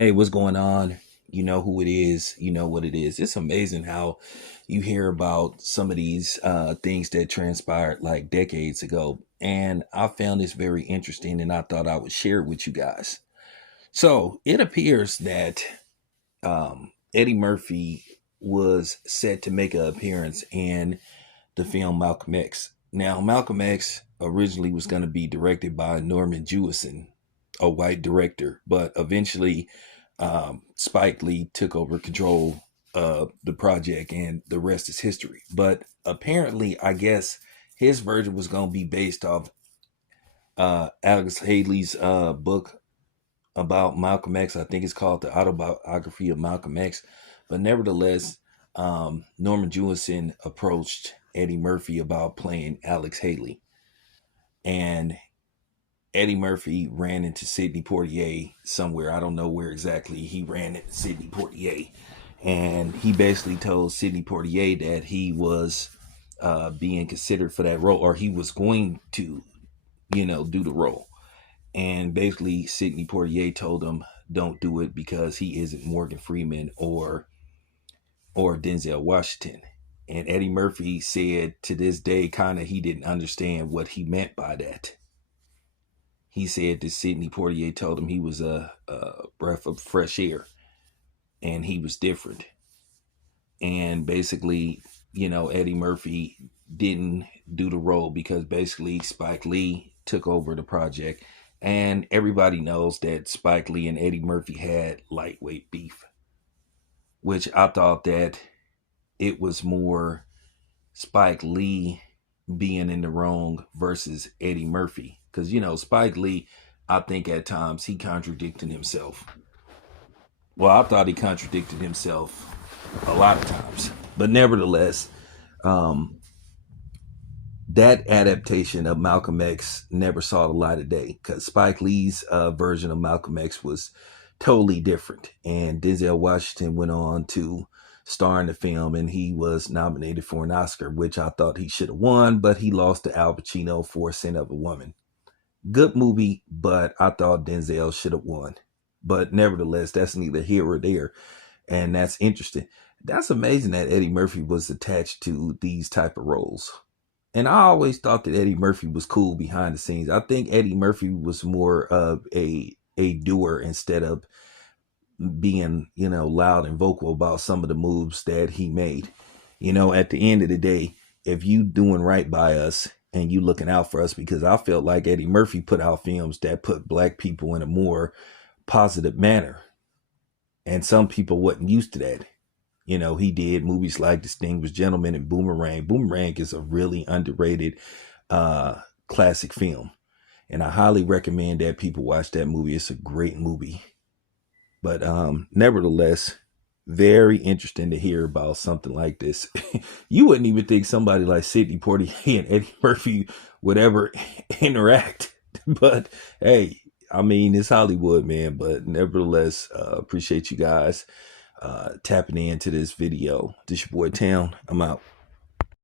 Hey, what's going on? You know who it is. You know what it is. It's amazing how you hear about some of these things that transpired like decades ago. And I found this very interesting and I thought I would share it with you guys. So it appears that Eddie Murphy was set to make an appearance in the film Malcolm X. Now, Malcolm X originally was going to be directed by Norman Jewison, a white director, but eventually Spike Lee took over control of the project, and the rest is history. But apparently, I guess his version was going to be based off Alex Haley's book about Malcolm X. I think it's called The Autobiography of Malcolm X. But nevertheless, Norman Jewison approached Eddie Murphy about playing Alex Haley. And Eddie Murphy ran into Sidney Poitier somewhere. I don't know where exactly he ran into Sidney Poitier. And he basically told Sidney Poitier that he was being considered for that role, or he was going to, do the role. And basically, Sidney Poitier told him, "Don't do it because he isn't Morgan Freeman or Denzel Washington." And Eddie Murphy said to this day, kind of, he didn't understand what he meant by that. He said that Sidney Poitier told him he was a breath of fresh air and he was different. And basically, Eddie Murphy didn't do the role because basically Spike Lee took over the project. And everybody knows that Spike Lee and Eddie Murphy had lightweight beef, which I thought that it was more Spike Lee being in the wrong versus Eddie Murphy. Because, Spike Lee, I think at times he contradicted himself. Well, I thought he contradicted himself a lot of times. But nevertheless, um, that adaptation of Malcolm X never saw the light of day because Spike Lee's version of Malcolm X was totally different. And Denzel Washington went on to star in the film and he was nominated for an Oscar, which I thought he should have won, but he lost to Al Pacino for Scent of a Woman. Good movie, but I thought Denzel should have won. But nevertheless, that's neither here or there. And that's interesting. That's amazing that Eddie Murphy was attached to these type of roles. And I always thought that Eddie Murphy was cool behind the scenes. I think Eddie Murphy was more of a doer instead of being, loud and vocal about some of the moves that he made. At the end of the day, if you doing right by us and you looking out for us, because I felt like Eddie Murphy put out films that put black people in a more positive manner. And some people wasn't used to that. He did movies like Distinguished Gentleman and Boomerang. Boomerang is a really underrated classic film. And I highly recommend that people watch that movie. It's a great movie. But nevertheless, very interesting to hear about something like this. You wouldn't even think somebody like Sidney Poitier and Eddie Murphy would ever interact. But hey, I mean, it's Hollywood, man. But nevertheless, appreciate you guys tapping into this video. This your boy Town. I'm out.